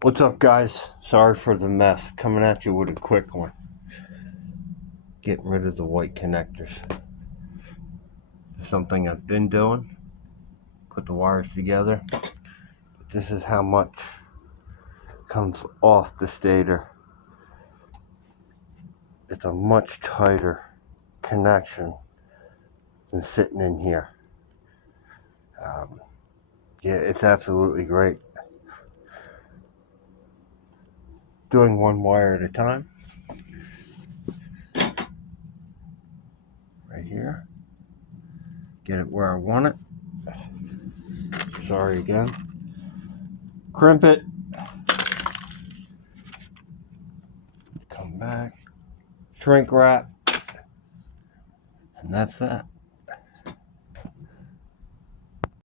What's up, guys? Sorry for the mess. Coming at you with a quick one. Getting rid of the white connectors. Something I've been doing. Put the wires together. This is how much comes off the stator. It's a much tighter connection than sitting in here. Yeah, it's absolutely great. Doing one wire at a time. Right here. Get it where I want it. Sorry again. Crimp it. Come back. Shrink wrap. And that's that.